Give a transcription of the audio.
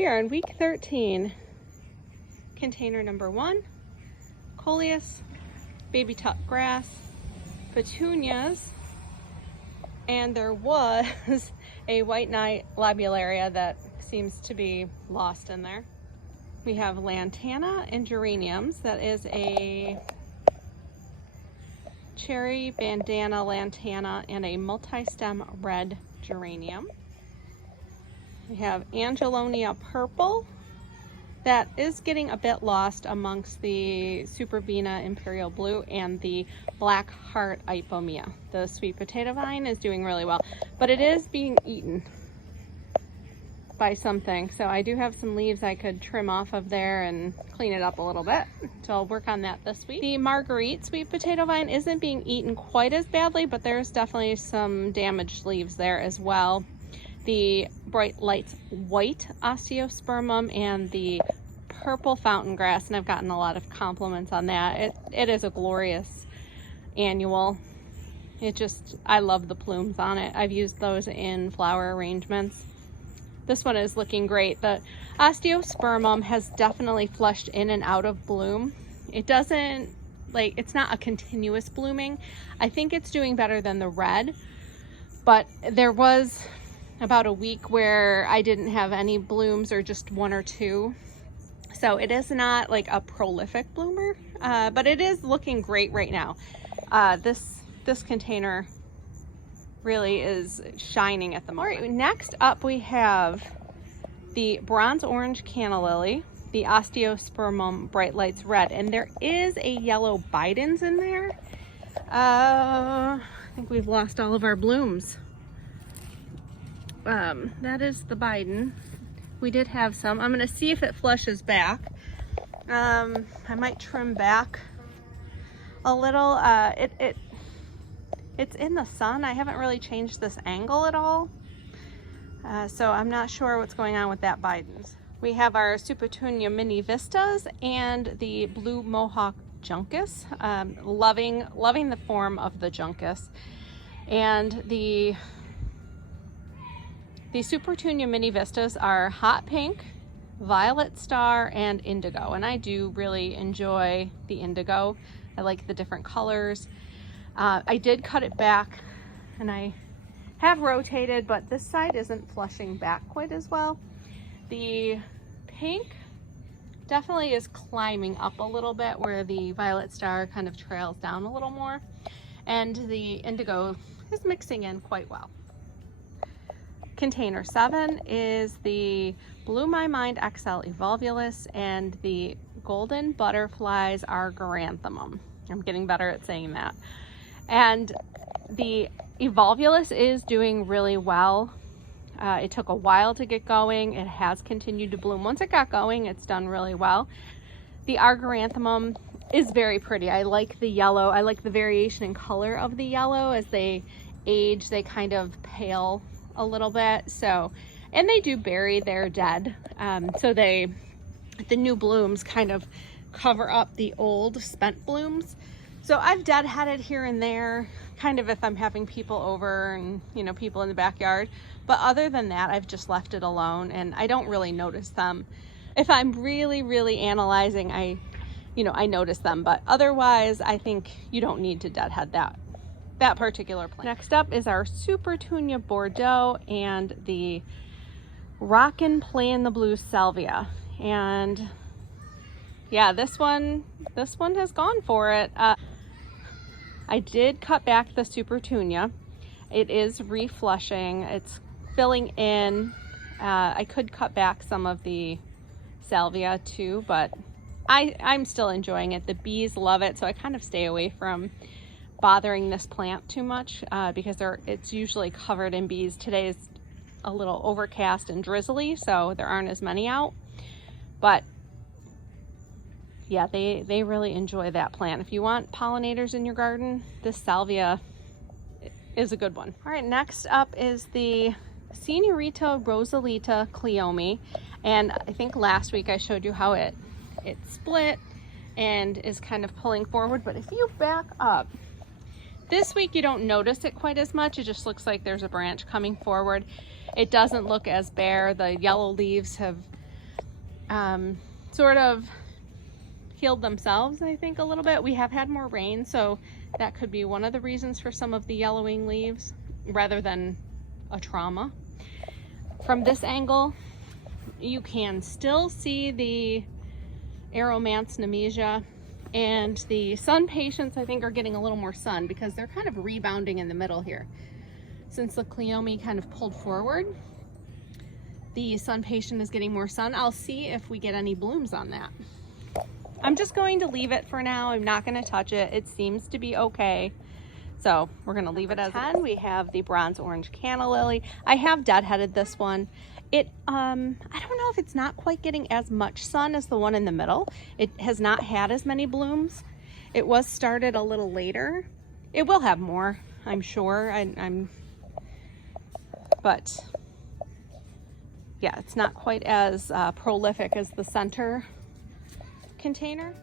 We are in week 13. Container number 1, coleus, baby tuck grass, petunias, and there was a white knight labularia that seems to be lost in there. We have lantana and geraniums. That is a cherry bandana lantana and a multi-stem red geranium. We have Angelonia purple. That is getting a bit lost amongst the Supervena Imperial Blue and the Black Heart Ipomea. The sweet potato vine is doing really well, but it is being eaten by something. So I do have some leaves I could trim off of there and clean it up a little bit. So I'll work on that this week. The Marguerite sweet potato vine isn't being eaten quite as badly, but there's definitely some damaged leaves there as well. The Bright Lights white osteospermum and the purple fountain grass, and I've gotten a lot of compliments on that. It is a glorious annual. I love the plumes on it. I've used those in flower arrangements. This one is looking great. The osteospermum has definitely flushed in and out of bloom. It doesn't, it's not a continuous blooming. I think it's doing better than the red, but there was about a week where I didn't have any blooms or just 1 or 2. So it is not like a prolific bloomer, but it is looking great right now. This container really is shining at the moment. All right, next up we have the bronze orange canna lily, the osteospermum bright lights red, and there is a yellow Bidens in there. I think we've lost all of our blooms. That is the Biden. We did have some. I'm going to see if it flushes back. I might trim back a little. It's in the sun. I haven't really changed this angle at all. So I'm not sure what's going on with that Bidens. We have our Supertunia mini vistas and the blue mohawk juncus. Loving the form of the juncus. And the Supertunia mini vistas are hot pink, violet star, and indigo. And I do really enjoy the indigo. I like the different colors. I did cut it back and I have rotated, but this side isn't flushing back quite as well. The pink definitely is climbing up a little bit where the violet star kind of trails down a little more. And the indigo is mixing in quite well. Container 7 is the Blew My Mind XL Evolvulus and the Golden Butterflies Argyranthemum. I'm getting better at saying that. And the Evolvulus is doing really well. It took a while to get going. It has continued to bloom. Once it got going, it's done really well. The Argyranthemum is very pretty. I like the yellow. I like the variation in color of the yellow. As they age, they kind of pale a little bit. So, and they do bury their dead. So the new blooms kind of cover up the old spent blooms. So I've deadheaded here and there, kind of if I'm having people over and, people in the backyard. But other than that, I've just left it alone and I don't really notice them. If I'm really, really analyzing, I notice them. But otherwise, I think you don't need to deadhead that particular plant. Next up is our Supertunia Bordeaux and the Rockin' Play in the Blue Salvia. And yeah, this one has gone for it. I did cut back the Supertunia. It is reflushing. It's filling in. I could cut back some of the salvia too, but I'm still enjoying it. The bees love it, so I kind of stay away from bothering this plant too much because it's usually covered in bees. Today is a little overcast and drizzly, so there aren't as many out. But yeah, they really enjoy that plant. If you want pollinators in your garden, this salvia is a good one. All right, next up is the Seniorita Rosalita Clei. And I think last week I showed you how it split and is kind of pulling forward. But if you back up, this week you don't notice it quite as much. It just looks like there's a branch coming forward. It doesn't look as bare. The yellow leaves have sort of healed themselves, I think, a little bit. We have had more rain, so that could be one of the reasons for some of the yellowing leaves rather than a trauma. From this angle, you can still see the Aromance Nemesia, and the sun patients, I think, are getting a little more sun because they're kind of rebounding in the middle here. Since the Cleome kind of pulled forward, the sun patient is getting more sun. I'll see if we get any blooms on that. I'm just going to leave it for now. I'm not going to touch it. It seems to be okay. So we're going to leave it as 10. We have the bronze orange canna lily. I have deadheaded this one. I don't know if it's not quite getting as much sun as the one in the middle. It has not had as many blooms. It was started a little later. It will have more, I'm sure. But yeah, it's not quite as prolific as the center container.